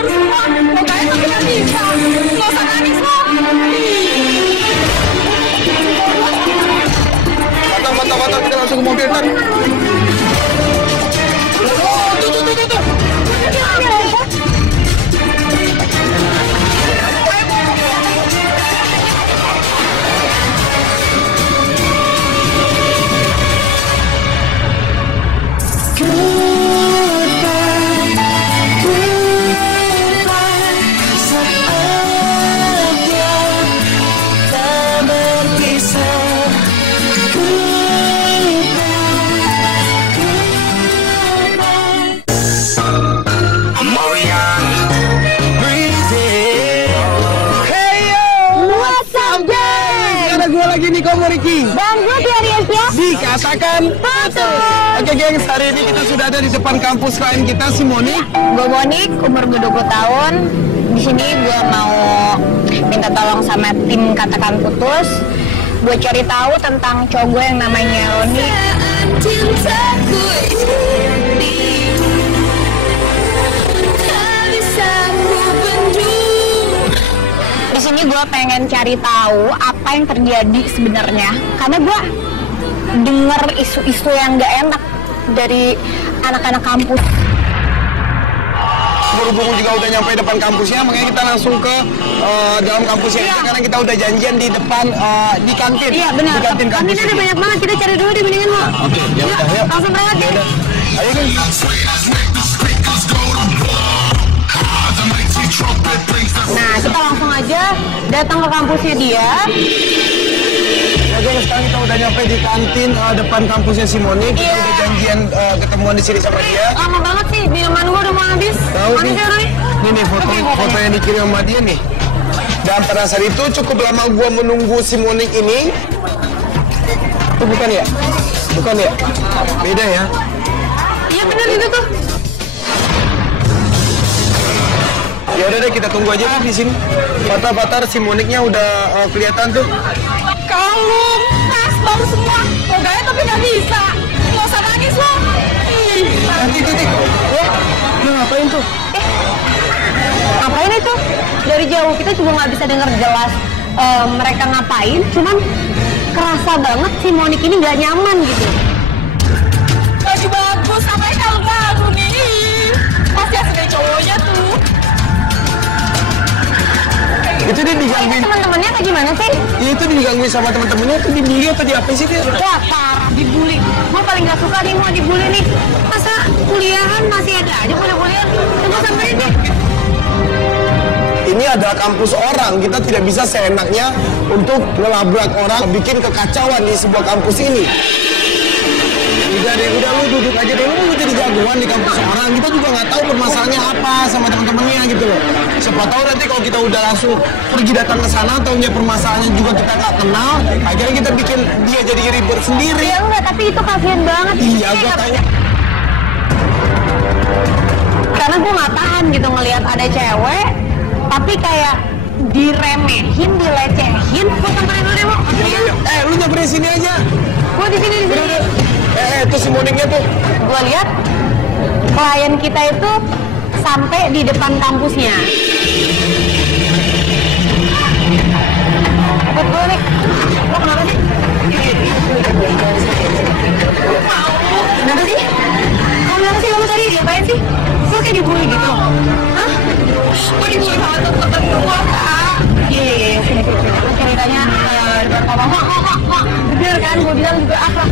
keluar semua. Pokoknya tapi nggak bisa. Nggak usah nangis lo. Batal, kita langsung ke mobil kan. Oh, tuh. Dan gue Tiaries ya. Dikatakan betul. Oke gengs, hari ini kita sudah ada di depan kampus klien kita, si Monik. Gue Monik, umur gue 20 tahun. Di sini gue mau minta tolong sama tim Katakan Putus. Gue cari tahu tentang cowok gue yang namanya Roni. Di sini gue pengen cari tahu apa yang terjadi sebenarnya, karena gue denger isu-isu yang gak enak dari anak-anak kampus. Berhubung juga udah nyampe depan kampusnya, makanya kita langsung ke dalam kampusnya. Iya. Karena kita udah janjian di depan di kantin. Iya benar. Di kantin kampus. Kantinnya ada banyak banget, kita cari dulu deh mendingan lo. Oke, ya udah yuk. Langsung berangkat ya. Ayo guys. Nah, kita langsung aja datang ke kampusnya dia. Ya guys, sekarang kita udah nyampe di kantin depan kampusnya si Monik. Kita udah janjian ketemuan di sini sama dia. Lama banget sih, minuman gua udah mau habis. Tahu Mana nih. sih, Roy? Ini foto yang dikirim sama dia nih. Dan pada saat itu cukup lama gua menunggu si Monik ini. Itu bukan ya? Bukan ya? Beda ya? Iya bener itu tuh. Ya udah deh, kita tunggu aja di sini. Batar si Moniknya udah kelihatan tuh. Kalung, tas, bau semua. Mau gaya tapi nggak bisa. Nggak usah nangis lo. Nanti. Lu ngapain tuh? Ngapain itu? Dari jauh kita juga nggak bisa dengar jelas mereka ngapain. Cuman kerasa banget si Monik ini nggak nyaman gitu. Baju bagus, apa yang kalung baru nih? Pasti asli dari cowoknya tuh. Itu dia digangguin. Teman-temannya apa gimana sih? Iya, itu digangguin sama teman-temannya, itu dibully atau diapain sih dia? Wah parah, dibully. Gue paling gak suka nih mau dibully nih. Masa kuliahan masih ada aja pada kuliah? Tunggu samperin deh. Ini adalah kampus orang, kita tidak bisa seenaknya untuk ngelabrak orang, bikin kekacauan di sebuah kampus ini. Udah lu duduk aja deh, lu jadi jagoan di kampus orang. Kita juga nggak tahu permasalahannya apa sama teman-temannya gitu loh. Siapa tahu nanti kalau kita udah langsung pergi datang ke sana, taunya permasalahannya juga kita nggak kenal, akhirnya kita bikin dia jadi ribet sendiri. Ya enggak, tapi itu kasihan banget. Iya, gua tahu. Karena gue nggak tahan gitu ngelihat ada cewek, tapi kayak diremehin, dilecehin. Gue samperin dulu deh, Mo. Lu nyamperin sini aja. Gue di sini. Itu si Moniknya tuh. Gue lihat klien kita itu sampai di depan kampusnya. Ikut gue nih. Lo kenapa sih? Kenapa sih? Kenapa sih kamu tadi diapain sih? Lo kayak dibully gitu? Hah? Gue dibully sama temen-temen gue, Kak. Iya. Sini. Ceritanya depan ngomong, kok. Bener kan? Gue bilang juga apa?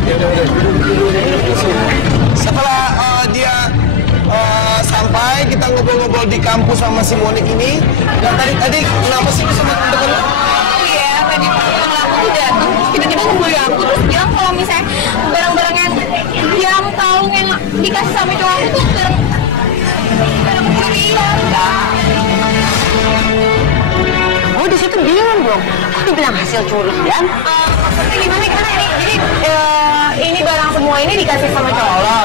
Setelah dia sampai, kita ngobrol-ngobrol di kampus sama si Monik ini. Dan tadi kenapa sih sama temen-temen lu? Iya, tadi temen aku tuh datang, tiba-tiba ngebully aku, terus bilang kalau misalnya barang-barang yang kalung yang dikasih sama cowok aku tuh barang curian, Kak. Oh, di situ bilang dong. Kok dibilang hasil curian? Maksudnya gimana ini? Jadi ini barang semua ini dikasih sama cowok lo?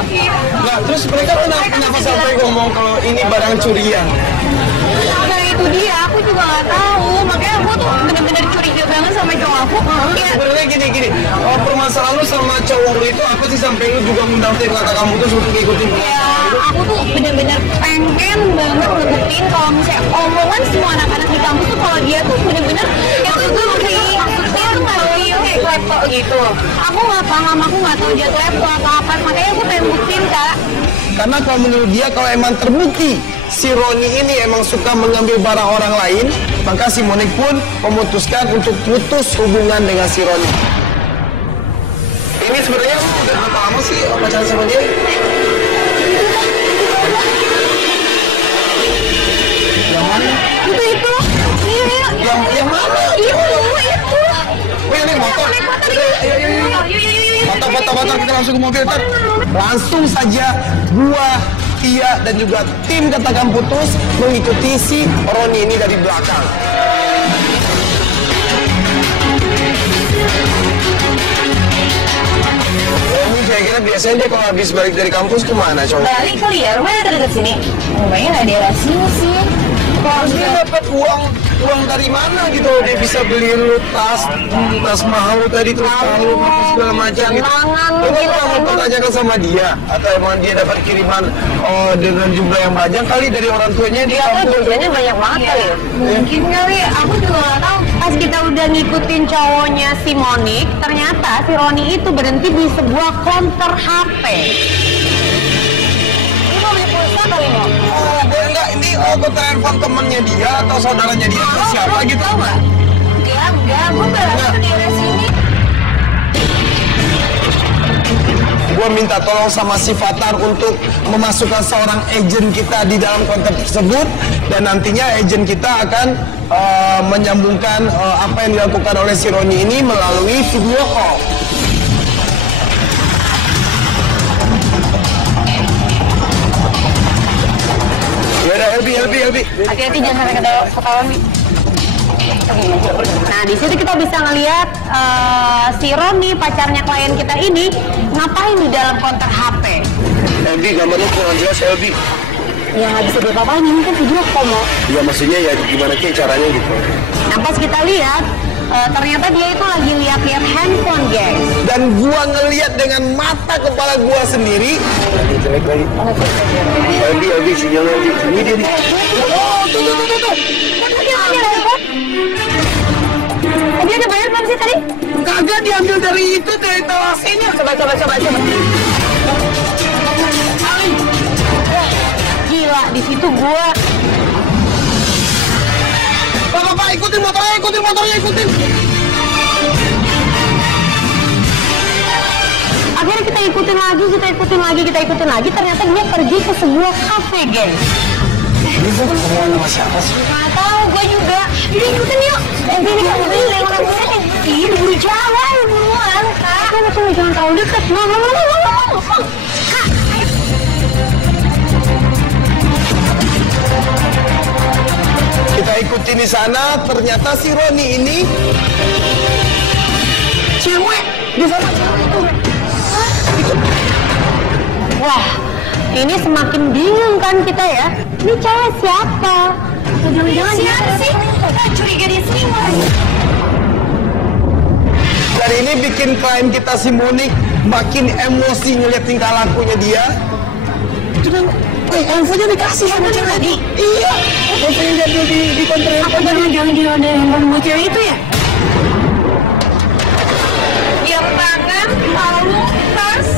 Nah, terus mereka kenapa sampai ngomong kalau ini barang curian? Nah itu dia, aku juga nggak tahu. Makanya aku tuh bener-bener curiga banget sama cowok aku. Sebenarnya gini, permasalahan lu sama cowok lu itu apa sih sampai lu juga ngundang tim kata kamu tuh untuk ngikutin? Ya, aku tuh bener-bener pengen banget ngebuktiin kalau misalnya omongan semua anak-anak di kampus tuh kalau dia tuh bener-bener yang itu maksudnya tuh nggak real kayak laptop gitu. Aku nggak paham, aku nggak tahu jatuh laptop apa-apa, makanya aku pengen buktiin Kak. Karena kalau menurut dia, kalau emang terbukti si Roni ini emang suka mengambil barang orang lain, maka si Monik pun memutuskan untuk putus hubungan dengan si Roni. Ini sebenarnya udah berapa lama sih pacaran sama dia? Yang mana? Itu. Iya. Yang mana? Itu. Oh, ini motor. Foto, kita langsung ke mobil, ntar. Langsung saja gua, Tia, dan juga tim Katakan Putus mengikuti si Roni ini dari belakang. Ini kira-kira biasanya dia kalau habis balik dari kampus kemana, coba? Balik kali ya, rumahnya dekat sini. Rumahnya nggak daerah sini sih. Pas dia dapat uang dari mana gitu, dia bisa beli lu tas mahal tadi, terus kalau segala macam gitu. Lu pernah mempertanyakan sama dia, atau emang dia dapat kiriman dengan jumlah yang banyak kali dari orang tuanya? Dia kan jumlahnya banyak banget kali ya. Mungkin kali, aku juga nggak tahu. Pas kita udah ngikutin cowoknya si Monik, ternyata si Roni itu berhenti di sebuah counter HP. Ini mau beli pulsa kali mau? Oh, boleh nggak? Ini ke telepon temennya dia atau saudaranya dia atau siapa gitu? Enggak, gue berasa ke daerah sini. Gue minta tolong sama si Fatar untuk memasukkan seorang agent kita di dalam konten tersebut, dan nantinya agent kita akan menyambungkan apa yang dilakukan oleh si Roni ini melalui video call. Ya udah, LB. Hati-hati jangan sampai ketahuan nih. Nah, di situ kita bisa ngelihat si Roni, pacarnya klien kita ini, ngapain di dalam konter HP. LB, gambarnya kurang jelas, LB. Ya nggak bisa diapa-apain, ini kan video call. Ya maksudnya ya gimana sih caranya gitu. Nah, pas kita lihat, ternyata dia itu lagi lihat-lihat handphone, guys. Dan gua ngelihat dengan mata kepala gua sendiri. Jelek lagi. LB, sinyalnya LB. Ini dia nih. Oh, tuh. Dia ada bayar belum sih tadi? Kagak, diambil dari itu, dari tawas ini. Coba. Gila, di situ gua. Bapak, ikutin motornya. Akhirnya kita ikutin lagi. Ternyata dia pergi ke sebuah kafe, guys. Ini tuh ketemuan sama siapa sih? Nggak tahu, gue juga. Jadi ikutin yuk. Ini kan orang gue. Ih, buru jalan, buruan, Kak. Tunggu, jangan terlalu deket. Mau. Kak, ayo. Kita ikutin di sana, ternyata si Roni ini cewek di sana itu. Wah, ini semakin bingung kan kita ya. Ini cewek siapa? Jangan-jangan siapa sih? Kita curiga dia selingkuh. Dan ini bikin klien kita si Monik makin emosi ngeliat tingkah lakunya dia. Handphonenya dikasih sama cewek tadi. Iya, handphonenya dia di konter. Apa jangan ada handphone cewek itu ya? Yang tangan, palu, tas,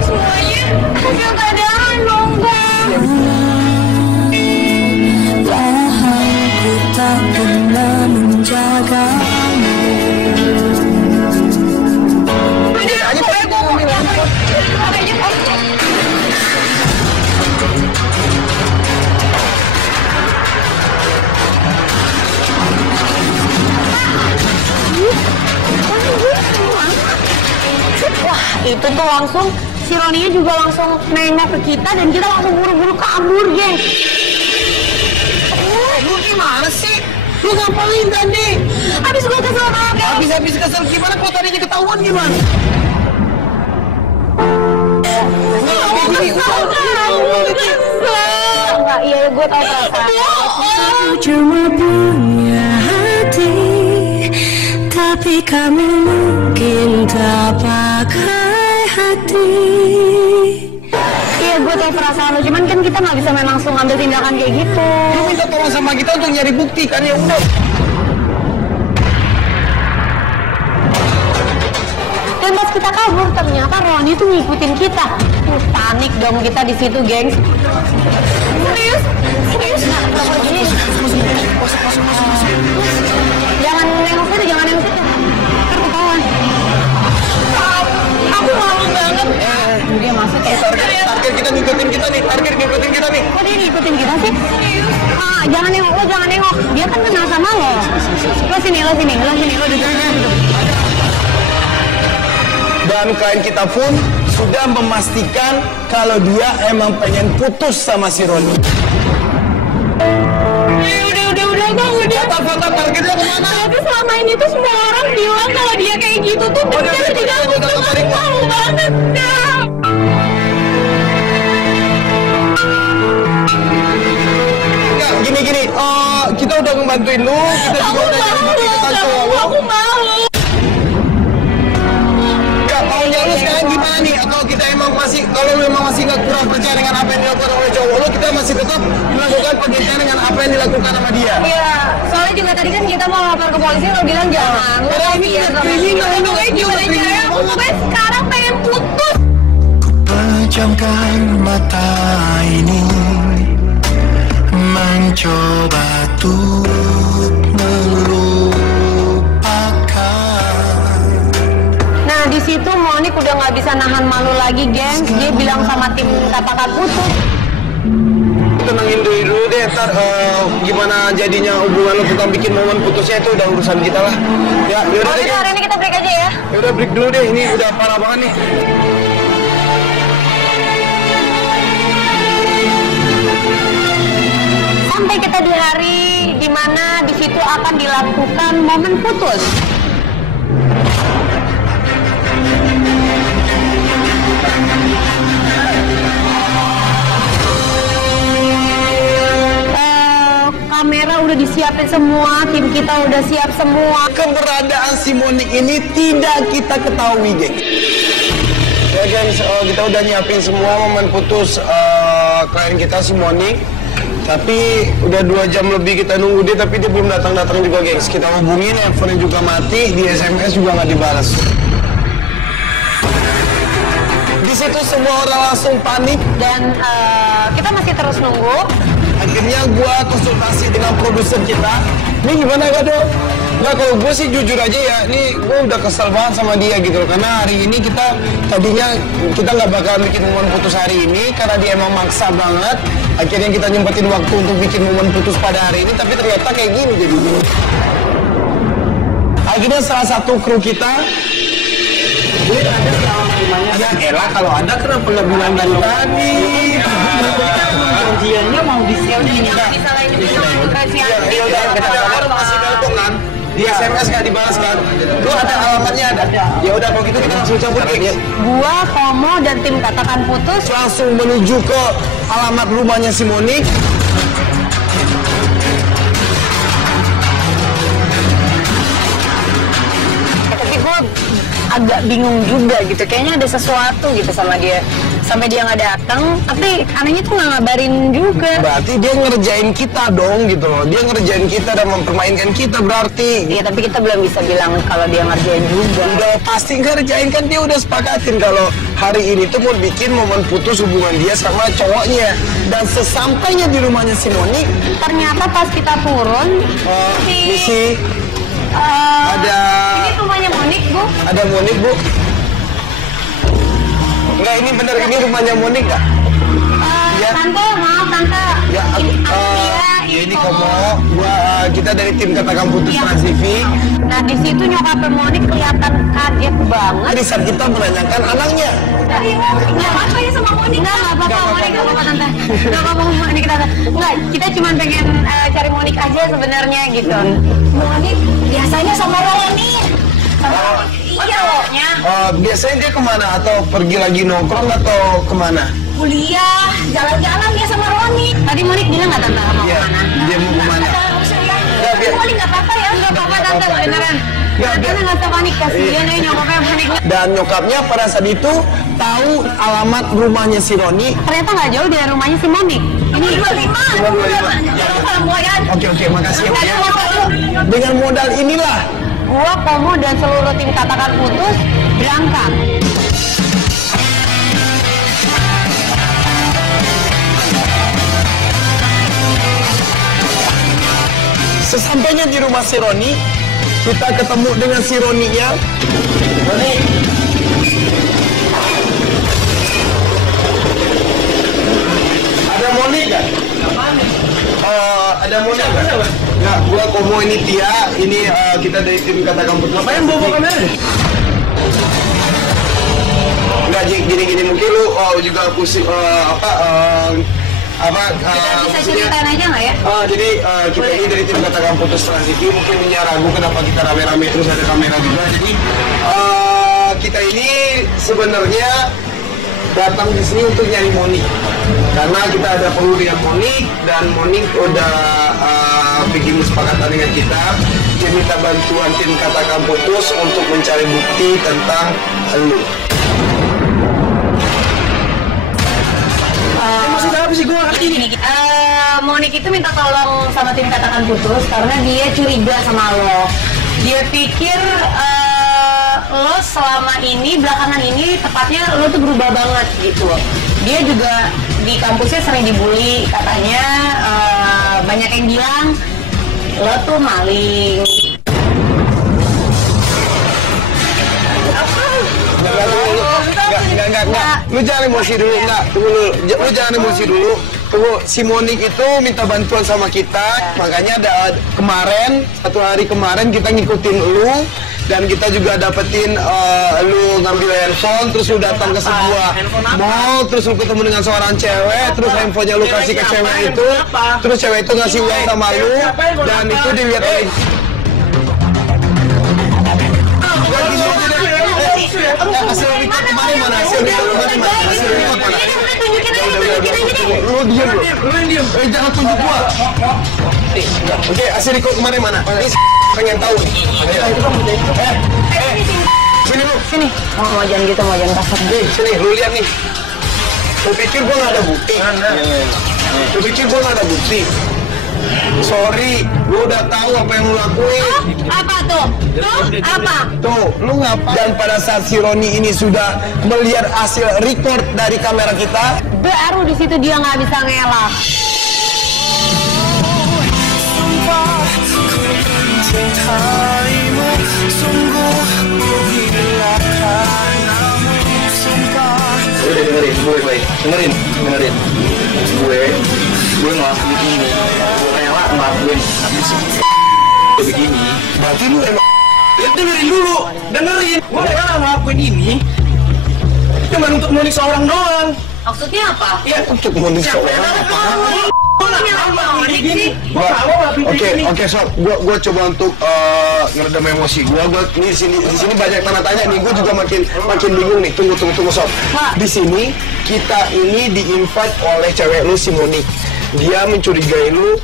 semuanya mobil keadaan dong, Bang. Ku tak pernah menjagamu. Wah, itu tuh langsung si Roninya juga langsung nengok ke kita dan kita langsung buru-buru kabur, guys. Lu gimana sih? Lu ngapain tadi? Habis gue kesel banget. Habis kesel gimana? Kalau tadinya ketahuan gimana? Enggak, iya gue tahu perasaan. Cuma punya hati, tapi kamu mungkin tak pakai hati. Iya gue tahu perasaan lo, cuman kan kita nggak bisa main langsung ambil tindakan kayak gitu. Lu minta tolong sama kita untuk nyari bukti kan, ya udah. Dan pas kita kabur, ternyata Roni tuh ngikutin kita. Panik dong kita di situ, gengs. Serius? Jangan nengok situ, jangan nengok situ. Ntar ketahuan. Aku malu banget. Dia masuk ya. Target kita ngikutin kita nih, Kok dia ngikutin kita sih? Jangan nengok lo, jangan nengok. Dia kan kenal sama lo. Lo sini, lo duduk. Dan klien kita pun sudah memastikan kalau dia emang pengen putus sama si Roni. Udah, Bang, udah. Foto targetnya kemana? Tapi selama ini tuh semua orang bilang kalau dia kayak gitu tuh bener juga. Aku malu banget, Kak. Enggak, gini. Kita udah ngebantuin lu, kita juga udah nyari bukti tentang cowok lu. Aku malu. Maunya lu sekarang gimana nih? Atau kita emang masih, kalau lu emang masih nggak kurang percaya dengan apa yang dilakukan oleh cowok lu, kita masih tetap melakukan penelitian dengan apa yang dilakukan sama dia? Iya, soalnya juga tadi kan kita mau lapor ke polisi, lo bilang jangan. Padahal ini kriminal, ini Gimana caranya? Aku pokoknya sekarang pengen putus. Pejamkan mata ini, mencoba untuk melupakan. Nah, di situ Monik udah nggak bisa nahan malu lagi, gengs. Dia bilang sama tim katakan putus. Tenangin dulu deh, ntar gimana jadinya hubungan lu tentang bikin momen putusnya itu udah urusan kita lah. Ya, yaudah Kalau deh. gitu hari ini kita break aja ya. Yaudah break dulu deh, ini udah parah banget nih. Sampai kita di hari dimana di situ akan dilakukan momen putus. Kamera udah disiapin semua, tim kita udah siap semua. Keberadaan si Monik ini tidak kita ketahui, geng. Ya, gengs, kita udah nyiapin semua momen putus klien kita si Monik. Tapi udah 2 jam lebih kita nunggu dia, tapi dia belum datang juga, gengs. Kita hubungin, handphone juga mati, di SMS juga nggak dibalas. Di situ semua orang langsung panik. Dan kita masih terus nunggu. Akhirnya gua konsultasi dengan produser kita. Ini gimana gak, Dok? Nggak, kalau gue sih jujur aja ya, ini gue udah kesel banget sama dia gitu loh. Karena hari ini tadinya kita nggak bakal bikin momen putus hari ini karena dia emang maksa banget. Akhirnya kita nyempetin waktu untuk bikin momen putus pada hari ini, tapi ternyata kayak gini jadinya. Akhirnya salah satu kru kita, ada elah, kalau ada kenapa nggak bilang dari tadi? Janjiannya mau di sini. Ya udah, kita masih telepon kan? Di SMS nggak dibalas kan? Lu ada alamatnya ada? Ya udah, kalau gitu kita langsung cabut ya. Gua, Komo, dan tim katakan putus Langsung menuju ke alamat rumahnya si Monik. tapi gue agak bingung juga gitu, kayaknya ada sesuatu gitu sama dia sampai dia nggak datang, tapi anehnya tuh nggak ngabarin juga. Berarti dia ngerjain kita dong gitu loh. Dia ngerjain kita dan mempermainkan kita berarti. Iya, tapi kita belum bisa bilang kalau dia ngerjain juga. Udah pasti ngerjain kan, dia udah sepakatin kalau hari ini tuh mau bikin momen putus hubungan dia sama cowoknya. Dan sesampainya di rumahnya si Monik, Ternyata pas kita turun misi ada ini rumahnya Monik, Bu. ada Monik, Bu. Enggak, ini bener, ini rumahnya Monik nggak? Ya. Tante, maaf Tante. Ya, ini Komo, kita dari tim katakan putus Trans TV. Nah, di situ nyokapnya Monik kelihatan kaget banget. Di saat kita menanyakan anaknya. Nggak apa ya sama Monik? Nggak apa-apa Monik, nggak apa-apa Tante. Nggak apa-apa Monik Tante. Nggak, kita cuma pengen cari Monik aja sebenarnya gitu. Monik biasanya sama Roni. Iya loh-nya. Biasanya dia kemana? Atau pergi lagi nongkrong atau kemana? Kuliah, jalan-jalan dia sama Roni. Tadi Monik bilang nggak Tante mau Iya, kemana? dia mau kemana? Nggak, Moni nggak apa-apa ya. Nggak apa-apa tante, beneran. Tante nggak usah panik, kasihan ya nyokapnya panik. Dan nyokapnya pada saat itu tahu alamat rumahnya si Roni. Ternyata nggak jauh dari rumahnya si Monik. Ini 25. Oke, makasih ya. Dengan modal inilah Gua, Komo, dan seluruh tim Katakan Putus berangkat. sesampainya di rumah si Roni, kita ketemu dengan si Roninya. Roni. Ada Moni kan? Ada Moni kan? Nggak, gua Komo, ini Tia, ini kita dari tim Katakan Putus. Ngapain bawa kamera? Nggak, gini mungkin lu juga pusing Kita bisa ceritain aja nggak ya? Jadi kita ini dari tim Katakan Putus Transiki, mungkin punya ragu kenapa kita rame-rame terus ada kamera juga. Jadi kita ini sebenarnya datang di sini untuk nyari Moni, karena kita ada perlu dengan Moni, dan Moni udah bikin kesepakatan dengan kita. Dia minta bantuan tim Katakan Putus untuk mencari bukti tentang lu. Maksudnya apa sih, gue ngerti nih. Monik itu minta tolong sama tim Katakan Putus karena dia curiga sama lo. Dia pikir lo selama ini, belakangan ini tepatnya lo tuh berubah banget gitu. Dia juga di kampusnya sering dibully, katanya banyak yang bilang lo tuh maling. Enggak. Lu jangan emosi dulu, enggak. Tunggu. Lu jangan emosi dulu. Tunggu, si Monik itu minta bantuan sama kita. Makanya kemarin, satu hari kemarin kita ngikutin lu, dan kita juga dapetin lu ngambil handphone, terus lu datang ke sebuah mall, terus lu ketemu dengan seorang cewek, terus handphonenya lu kasih ke cewek itu, terus cewek itu ngasih uang sama lu, dan itu dilihat oleh hasil record kemarin mana? Hasil record kemarin mana? Hasil record mana? Lu diam. Jangan tunjuk gua. Oke, hasil record kemarin mana? Ini pengen tahu. Sini lu. Sini. Mau jangan gitu, mau jangan kasar. Sini, lu lihat nih. Lu pikir gua nggak ada bukti? Lu pikir gua nggak ada bukti? Sorry, lu udah tahu apa yang lu lakuin. Apa tuh? Apa? Tuh, lu ngapain? Dan pada saat si Roni ini sudah melihat hasil record dari kamera kita, baru di situ dia nggak bisa ngelak. Dengerin. Gue ngelakuin ini, gue rela ngelakuin begini. Berarti lu emang dengerin dulu, gue rela ngelakuin ini cuma untuk Moni seorang doang. Maksudnya apa? Ya, untuk Moni seorang apa? Oke, sob. Gue coba untuk ngeredam emosi gue. Di sini banyak tanda tanya nih. Gue juga makin bingung nih. Tunggu, sob. Di sini kita ini di-invite oleh cewek lu, si Monik. Dia mencurigai lu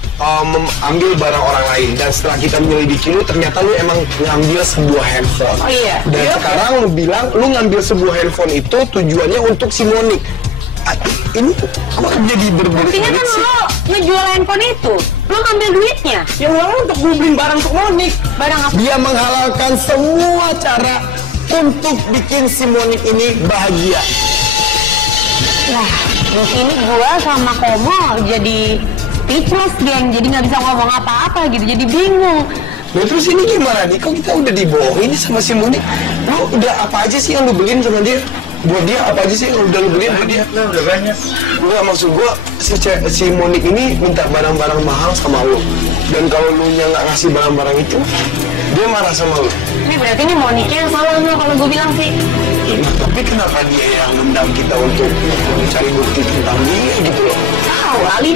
ambil barang orang lain, dan setelah kita menyelidiki lu, ternyata lu emang ngambil sebuah handphone. Oh iya. Dan sekarang lu bilang lu ngambil sebuah handphone itu tujuannya untuk si Monik. Ini kok jadi berbeda? Buktinya kan lo ngejual handphone itu, lo ngambil duitnya. Yang lalu untuk beli barang untuk Monik. Barang apa? Dia menghalalkan semua cara untuk bikin si Monik ini bahagia. Nah, di sini gua sama Komo jadi speechless, geng. Jadi nggak bisa ngomong apa-apa gitu, jadi bingung. Nah, terus ini gimana nih? Kok kita udah dibohongin sama si Monik? Lu udah apa aja sih yang lu beliin sama dia? Buat dia apa aja sih yang udah lu beliin buat dia? Udah banyak. Enggak, maksud gua si Monik ini minta barang-barang mahal sama lu. Dan kalau lu nya nggak ngasih barang-barang itu, dia marah sama lu. Ini berarti ini Moniknya yang salah nggak kalau gue bilang sih? Nah, tapi kenapa dia yang undang kita untuk mencari bukti tentang dia gitu loh? Tahu, kali.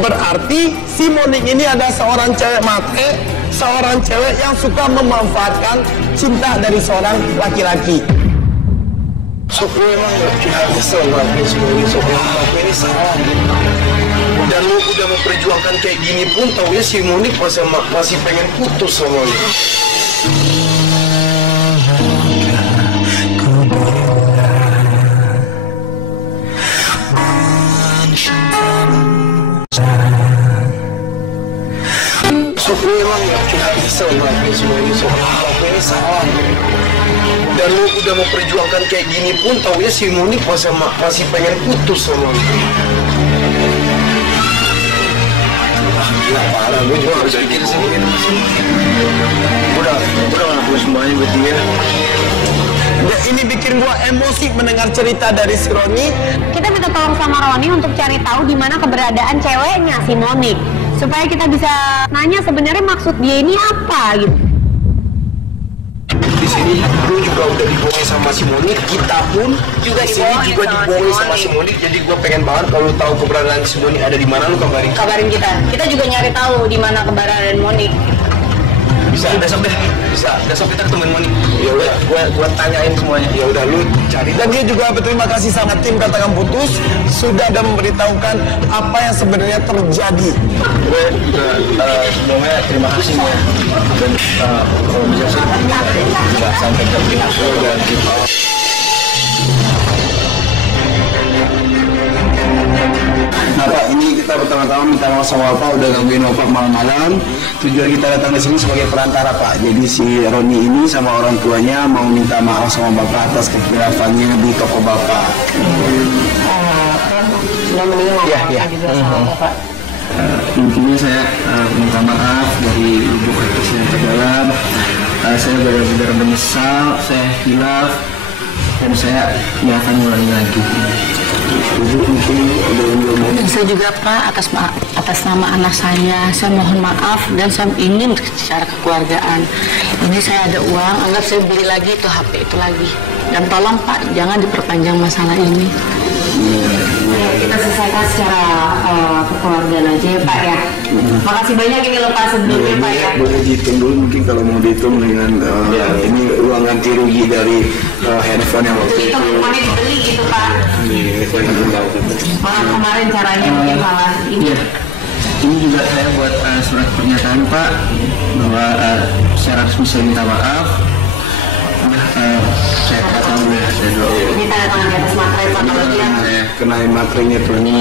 Berarti si Monik ini ada seorang cewek matre, seorang cewek yang suka memanfaatkan cinta dari seorang laki-laki. Sok lu emang gak nyesel ngelakuin semua ini, sok lu ngelakuin ini salah gitu. Dan lu udah memperjuangkan kayak gini pun taunya si Monik masih pengen putus sama lu. Sok lu emang cuma bisa ngelakuin semua ini, sok apa ini salah. Dan lu udah memperjuangkan kayak gini pun taunya si Monik masih pengen putus sama lu. Gila parah, gue juga harus bikin sendiri. Udah ngakuin semuanya buat dia. Dan ini bikin gua emosi mendengar cerita dari si Roni. Kita minta tolong sama Roni untuk cari tahu di mana keberadaan ceweknya si Monik, supaya kita bisa nanya sebenarnya maksud dia ini apa gitu. Di sini lu juga udah dibohongi sama si Monik, kita pun juga di sini juga dibohongi sama si Monik. Jadi gua pengen banget kalau tahu keberadaan si Monik ada di mana, lu kabarin. Kabarin kita. Kita juga nyari tahu di mana keberadaan Monik. Bisa besok deh. Bisa besok kita ketemuin Monik. Ya udah, gua tanyain semuanya. Ya udah lu cari. Dan dia juga berterima kasih sama tim Katakan Putus sudah ada memberitahukan apa yang sebenarnya terjadi. Gue juga sebelumnya terima kasih ya. Dan kalau bisa sih nggak sampai ke pihak dan kita. Nah Pak, ini kita pertama-tama minta maaf sama Bapak udah gangguin Bapak malam-malam. Tujuan kita datang di sini sebagai perantara Pak. Jadi si Roni ini sama orang tuanya mau minta maaf sama Bapak atas kekhilaafannya di toko Bapak. Sudah meninggal ya. juga sama Bapak. Intinya saya minta maaf dari ibu atas yang terdalam. Saya benar-benar menyesal, saya hilaf dan saya nggak akan ngulangi lagi. Dan saya juga Pak atas nama anak saya mohon maaf dan saya ingin secara kekeluargaan. Ini saya ada uang, anggap saya beli lagi itu HP itu lagi. Dan tolong Pak jangan diperpanjang masalah ini. Kita selesaikan secara kekeluargaan aja ya Pak ya. Makasih banyak ini loh Pak sebelumnya Pak ya. Boleh dihitung dulu mungkin kalau mau dihitung dengan ini uang ganti rugi dari handphone yang waktu itu. Handphone dibeli gitu Pak. Malah kemarin caranya mungkin malah ini. Ini juga saya buat surat pernyataan Pak bahwa secara resmi saya minta maaf. Saya katakan saya doa. Ini tanda tangan di atas materai Pak kalau dia. Saya kenalin materinya tuh ini.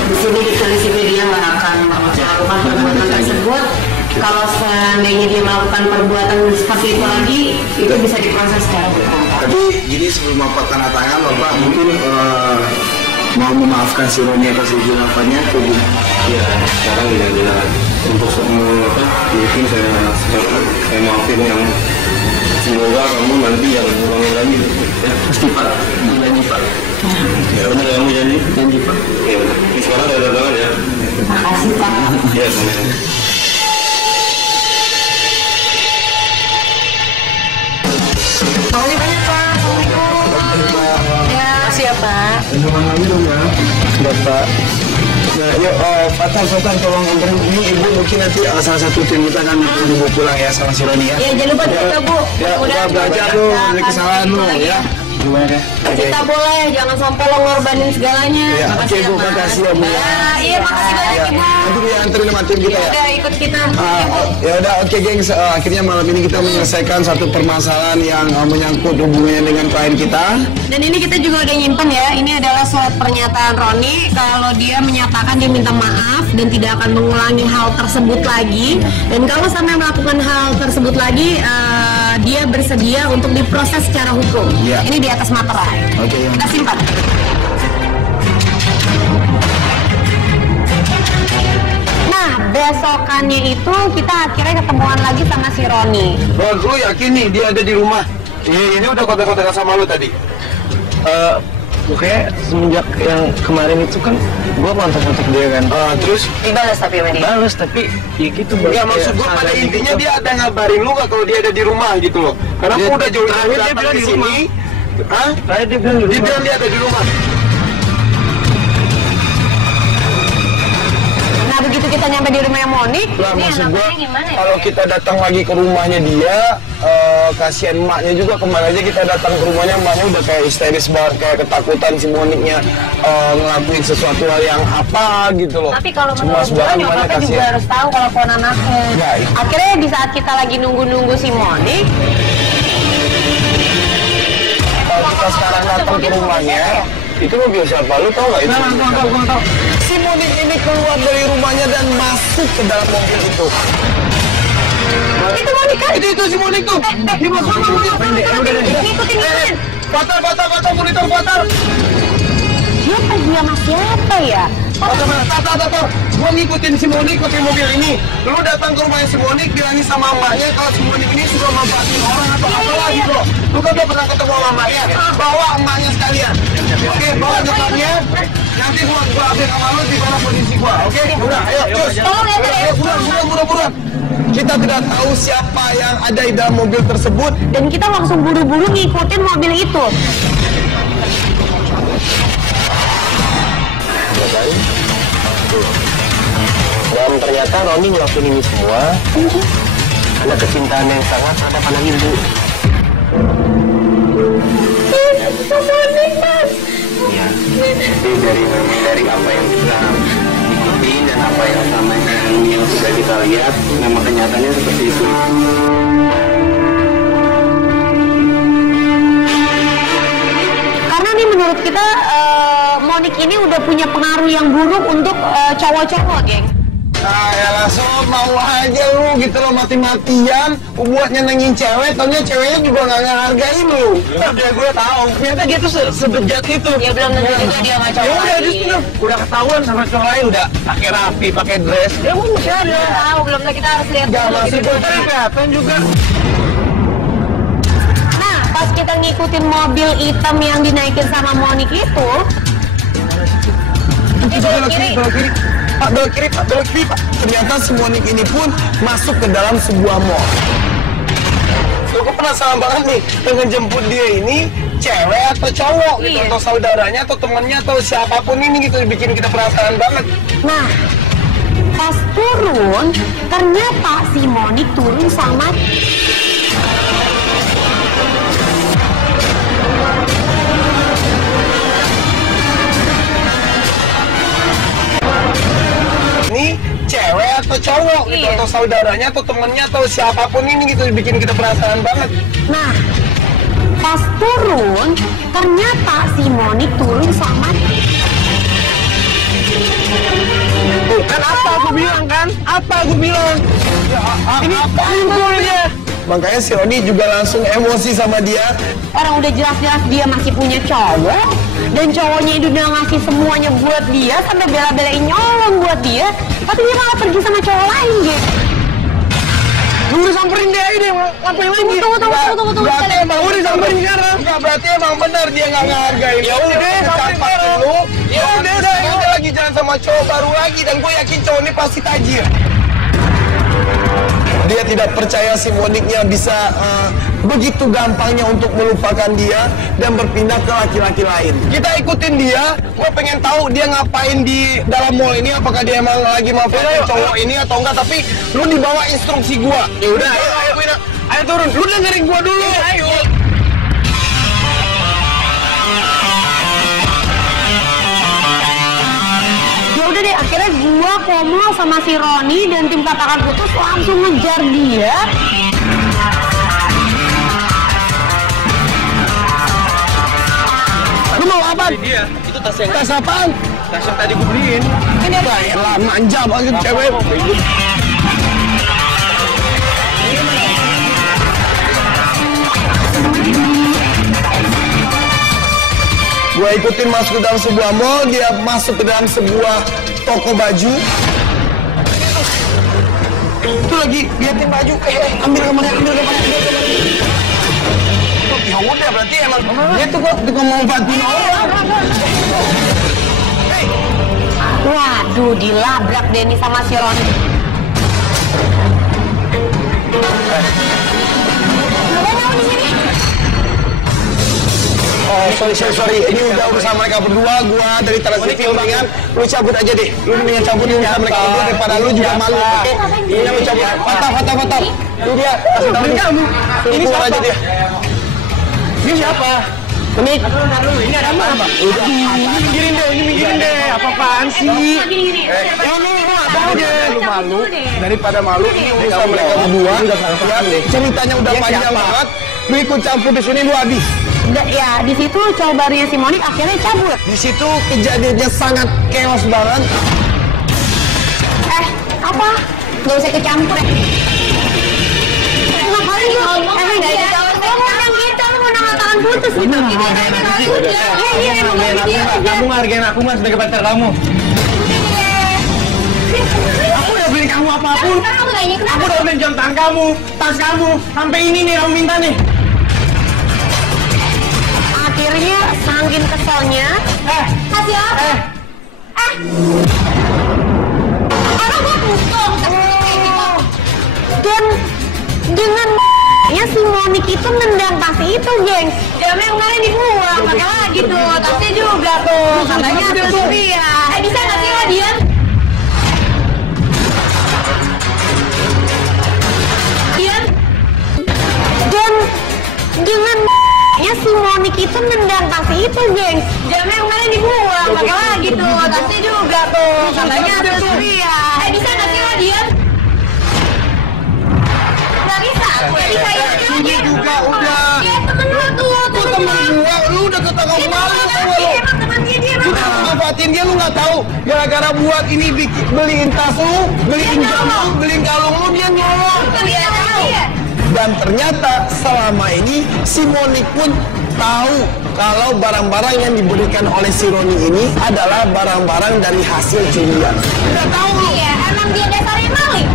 Di sini ditulis ini dia nggak akan melakukan perbuatan tersebut. Kalau seandainya dia melakukan perbuatan seperti itu lagi, itu bisa diproses secara hukum. Tapi gini sebelum Bapak tanda tangan, Bapak mungkin mau memaafkan si Roni atas kekhilaafannya atau gimana? Ya sekarang ya untuk mungkin saya maafin yang semoga kamu nanti yang ngulangin lagi ya pasti Pak janji Pak ya benar kamu janji Pak ya udah sekarang ada dagangan ya Terima kasih Pak. ya sama. Makasih banyak Pak. Ya, makasih ya Pak. Jangan lagi dong ya. Bapak. Nah, yuk Fatal tolong anterin ini ibu mungkin nanti salah satu tim kita kan ibu pulang ya sama si Roni ya. Ya jangan lupa kita Bu. Ya udah belajar lu dari kesalahan lu ya. Gimana deh? Kita boleh, jangan sampai lo ngorbanin segalanya. Ya, oke Bu, makasih ya Bu. Iya, makasih banyak Ibu. Nanti dia anterin sama tim kita ya. Udah ikut kita. Ya udah oke gengs, akhirnya malam ini kita menyelesaikan satu permasalahan yang menyangkut hubungannya dengan klien kita. Dan ini kita juga udah nyimpen ya. Ini adalah surat pernyataan Roni kalau dia menyatakan dia minta maaf dan tidak akan mengulangi hal tersebut lagi. Dan kalau sampai melakukan hal tersebut lagi, dia bersedia untuk diproses secara hukum. Ya. Ini di atas materai. Oke. Kita simpan. Nah, besokannya itu kita akhirnya ketemuan lagi sama si Roni. Ron, lu yakin nih dia ada di rumah? Ini udah kontak-kontakan sama lu tadi? Oke, semenjak yang kemarin itu kan gua kontak-kontak dia kan. Terus? Dibalas tapi sama dia. Balas tapi ya gitu. Enggak, maksud gua pada intinya dia ada ngabarin lu gak kalau dia ada di rumah gitu loh. Karena gua udah jauh terakhir dia datang bilang di di sini. rumah. Hah? Terakhir dia bilang Dia bilang dia ada di rumah. Nah, begitu kita kita nyampe di rumahnya Monik. Lah Ini maksud gua, enaknya gimana ya? kalau kita datang lagi ke rumahnya dia, kasihan emaknya juga. Kemarin aja kita datang ke rumahnya, emaknya udah kayak histeris banget, kayak ketakutan si Moniknya ngelakuin sesuatu hal yang apa gitu loh. Tapi kalau Cemas menurut gue banget, nyokapnya emaknya juga kasihan. harus tahu kalau pohon anaknya. Ya, itu. Akhirnya di saat kita lagi nunggu-nunggu si Monik, Kalau kita sekarang datang ke rumahnya, itu mobil siapa? Lu tau gak itu? Gua tahu. Si Monik ini keluar dari rumahnya dan masuk ke dalam mobil itu. itu Monik kan? Itu si Monik tuh. Di belakang mobil. Ngikutin. Batal, monitor batal. Siapa dia mas siapa ya? Batal. Gua ngikutin si Monik pakai mobil ini. Lu datang ke rumahnya si Monik, bilangin sama emaknya kalau si Monik ini suka manfaatin orang atau apalah gitu loh. Lu kan udah pernah ketemu sama emaknya. Bawa emaknya sekalian. Oke, bawa nyokapnya. Nanti gua update sama lu di mana posisi gua. Oke? Udah, ayo, terus. Tolong ya, Teh. Ayo, buruan. Kita tidak tahu siapa yang ada di dalam mobil tersebut. Dan kita langsung buru-buru ngikutin mobil itu. Dan ternyata Roni ngelakuin ini semua karena kecintaan yang sangat terhadap anak ibu. Ya, jadi dari apa yang kita ikutin dan apa yang sama yang sudah kita lihat, memang kenyataannya seperti itu. Karena nih menurut kita Monik ini udah punya pengaruh yang buruk untuk cowok-cowok, geng. Nah, ya langsung mau aja lu gitu loh, mati-matian buat nyenengin cewek, taunya ceweknya juga nggak ngehargain lu. Udah gue tahu, ternyata dia tuh sebejat itu. Ya belum tentu juga dia sama cowok Ya udah, lain. dia udah ketahuan sama cowok lain, udah pakai rapi, pakai dress. Ya gue masih ada. Belum tahu, belum tahu, kita harus lihat Gak dulu masih gitu. gue kelihatan juga. Nah, pas kita ngikutin mobil hitam yang dinaikin sama Monik itu, Belok kiri. Pak, belok kiri, Pak. Ternyata si Monik ini pun masuk ke dalam sebuah mall. Gue penasaran banget nih, dengan jemput dia ini cewek atau cowok gitu, Iya. atau saudaranya atau temannya atau siapapun ini gitu, bikin kita penasaran banget. nah pas turun, ternyata si Monik turun sama Ini cewek atau cowok gitu, Iya. atau saudaranya atau temannya atau siapapun ini gitu, bikin kita penasaran banget. Nah, pas turun, ternyata si Monik turun sama Tuh, kan apa aku bilang kan? Apa aku bilang? Ini kumpulnya. Makanya si Roni juga langsung emosi sama dia. orang udah jelas-jelas dia masih punya cowok, dan cowoknya itu udah ngasih semuanya buat dia, sampai bela-belain nyolong buat dia, tapi dia malah pergi sama cowok lain, gitu. Lu udah samperin dia aja deh, ngapain lagi? Tunggu. Berarti emang udah disamperin sekarang. Enggak, berarti emang benar dia nggak ngehargain. Ya udah, samperin dulu. Ya udah, dia lagi jalan sama cowok baru lagi, dan gue yakin cowok ini pasti tajir. Dia tidak percaya si Moniknya bisa begitu gampangnya untuk melupakan dia dan berpindah ke laki-laki lain. Kita ikutin dia, gue pengen tahu dia ngapain di dalam mall ini, apakah dia emang lagi manfaatin cowok ini atau enggak, tapi lu dibawa instruksi gue. Ya udah, ayo turun, lu dengerin gue dulu. Ayo. Ya udah deh, akhirnya gua Komo sama si Roni dan tim Katakan Putus langsung ngejar dia. Lu mau apa? Dia, itu tas yang Tas apaan? tadi gue beliin. Ini apa? Lah, manja banget cewek. Gue ikutin masuk ke dalam sebuah mall, dia masuk ke dalam sebuah toko baju. Itu lagi liatin baju, ambil kemana. Ya udah, berarti emang dia tuh kok manfaatin orang. Waduh, dilabrak Denny sama si Roni. Ngapain kamu di sini? Oh, sorry. Ini udah urusan mereka berdua. Gua dari Trans TV mendingan lu cabut aja deh. Lu mendingan cabut di urusan mereka berdua daripada lu juga malu. Oke? Ini lu cabut. Patah. Ini dia. Kasih tahu kamu. Ini siapa aja dia? Ini siapa? Ini ada apa? Ini minggirin deh. Apa-apaan sih? Ini apa aja? Lu malu. Daripada malu, ini urusan mereka berdua. Ceritanya udah panjang banget. Lu ikut campur di sini lu habis. Ya, di situ cobarnya si Monik akhirnya cabut. Di situ kejadiannya sangat chaos banget. Apa? Gak usah kecampur ya. Ngapain lu? Gak ada campur. Ngomong gitu, lu mau mengatakan putus gitu. Iya, emang kamu ngargain aku mas sebagai pacar kamu. Aku udah beli kamu apapun. Aku udah beli jam tangan kamu, tas kamu, sampai ini nih kamu minta nih. Akhirnya saking keselnya. Kasih apa? Karena gue pusing. Dan dengan ya si Monik itu nendang tas itu, geng. Jamnya kemarin dibuang, pakai lagi tuh. Tasnya juga tuh. Katanya tas dia. Bisa nggak sih Dian? Dan dengan ya si Monik itu nendang tas itu, geng. Jamnya kemarin dibuang, pakai lagi tuh. Tasnya juga tuh. Katanya tas dia. Bisa nggak sih Dian? Nggak bisa ya. Ini juga udah. Ya temen lu tuh. Temen gua, lu udah ketangkap malu sama lu. Sudah manfaatin dia, lu nggak tahu. Gara-gara buat ini beliin tas lu, beliin jam lu, beliin kalung lu, dia nyolong. Dan ternyata selama ini si Monik pun tahu kalau barang-barang yang diberikan oleh si Roni ini adalah barang-barang dari hasil curian. Udah tahu lu. Iya, emang dia dasarnya maling.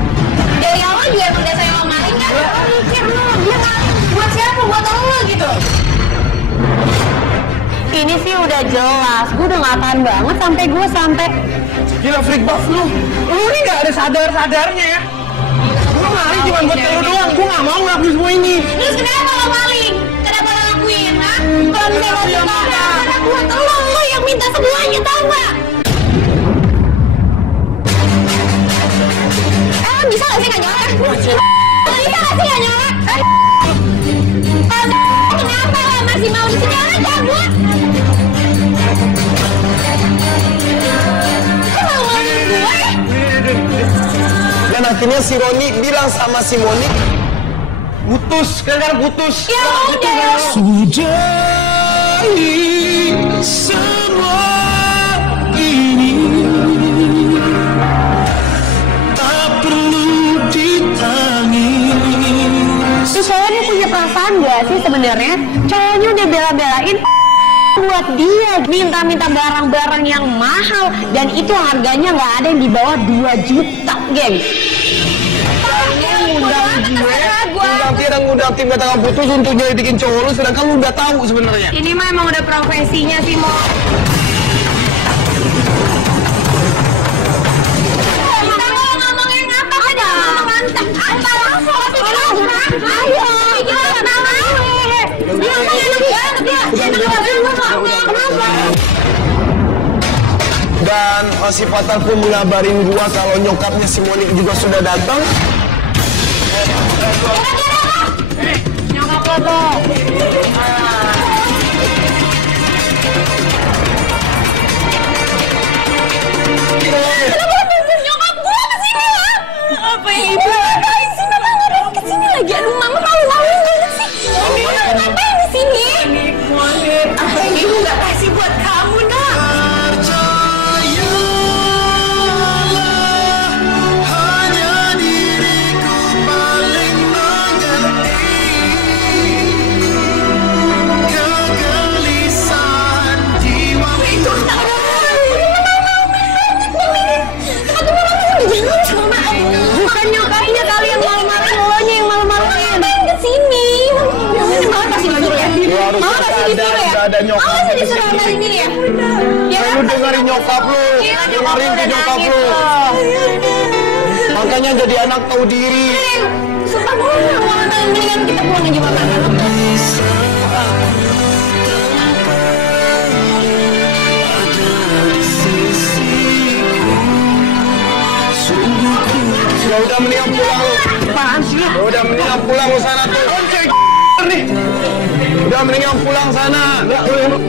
Dari awal dia emang dasarnya maling kan? Mikir lu, dia maling. Buat siapa? Buat lo gitu. Ini sih udah jelas, gue udah gak tahan banget sampai Gila freak buff lu. Lu ini gak ada sadar-sadarnya ya. Gue maling cuma buat lu doang, gue gak mau ngelakuin semua ini. Terus kenapa lo maling? Kenapa lo lakuin, ha? Kalau misalnya lo suka, karena buat lo yang minta semuanya, tau gak? Bisa gak sih gak nyolek? Bisa gak sih gak nyolek? Kenapa lo masih mau di sini aja, buat? Kok mau ngomongin gue? Dan akhirnya si Roni bilang sama si Monik, putus, kan putus. Ya udah. Sudahi semua ini, tak perlu ditangis. Si cowoknya punya perasaan gak sih sebenarnya? Cowoknya udah bela-belain buat dia minta-minta barang-barang yang mahal dan itu harganya nggak ada yang di bawah 2 juta, geng. Ngundang tim datang putus untuk nyelidikin cowok lu, sedangkan lu udah tahu sebenarnya. Ini mah emang udah profesinya sih, Mo. Kita mau ngomongin apa aja? Mantap. Apa langsung? Ayo. Dan si Fatar pun mengabarin gua kalau nyokapnya si Monik juga sudah datang. Nyokap lo tuh. Kenapa nyokap gua kesini lah? Apa itu? Ngapain sih mama ngapain kesini lagi? Aduh mama malu-malu banget sih. Mama ngapain di sini? Apa yang ibu nggak kasih buat kamu, nak? Bukan nyokapnya kali yang malu-maluin, lo yang malu-maluin. Ngapain kesini? Mama pasti disuruh ya? Mama pasti disuruh ya? Mama pasti disuruh sama ini ya? Lu dengerin nyokap lu, dengerin ke nyokap lu. Makanya jadi anak tahu diri. Sumpah gue gak mau nonton, mendingan kita pulang aja makan. Ya udah mendingan pulang lu. Apaan sih lu? Ya udah mendingan pulang lu sana tuh. Nih. Udah mendingan pulang sana.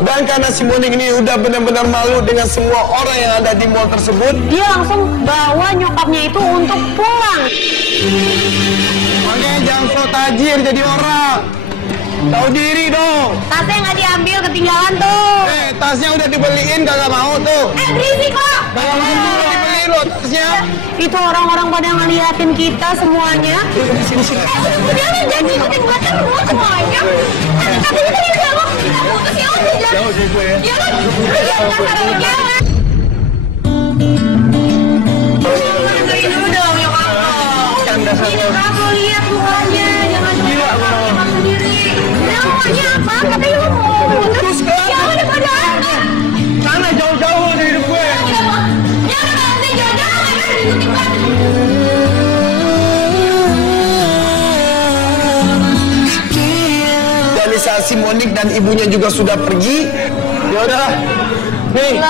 Dan karena si Monik ini udah benar-benar malu dengan semua orang yang ada di mall tersebut, Dia langsung bawa nyokapnya itu untuk pulang. makanya jangan sok tajir jadi orang. Tahu diri dong. Tasnya nggak diambil, ketinggalan tuh. Tasnya udah dibeliin kagak mau tuh. Berisik kok. Kagak mau tuh dibeliin lo tasnya. Itu orang-orang pada ngeliatin kita semuanya. Jangan janji ikutin gue terus semuanya. Tapi kita ini udah mau kita putus ya udah jangan. Jauh sih gue ya. Jangan, jangan kasar sama jangan. Dengerin dulu dong nyokap lo. Nyokap lo lihat semuanya, jangan nyokap sendiri. Namanya apa? Katanya lo mau putus. Jangan daripada apa. Sana jauh-jauh dari hidup gue. Jangan nanti jangan ikutin gue. Dari saat si Monik dan ibunya juga sudah pergi, ya udahlah. Nih,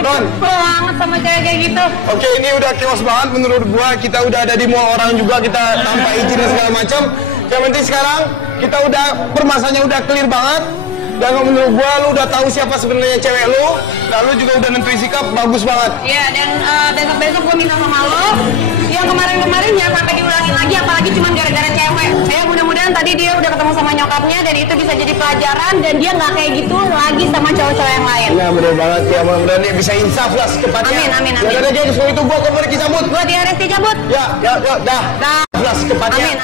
Don. Banget sama cewek kayak gitu. Oke, ini udah chaos banget menurut gua. Kita udah ada di mall orang juga, kita tanpa izin dan segala macam. Yang penting sekarang kita udah permasalahannya udah clear banget. Dan menurut gua lu udah tahu siapa sebenarnya cewek lu. Lalu juga udah nentuin sikap bagus banget. Iya, dan besok-besok gue minta sama lo yang kemarin-kemarin jangan sampai diulangin lagi, apalagi cuma gara-gara cewek. Ya mudah-mudahan tadi dia udah ketemu sama nyokapnya dan itu bisa jadi pelajaran dan dia nggak kayak gitu lagi sama cowok-cowok yang lain. Ya bener banget ya, mudah-mudahan dia bisa insaf lah secepatnya. Amin. Ya udah, geng, setelah itu gua ke Resti cabut. Gua di Resti cabut. Ya, dah. Lah secepatnya. Amin.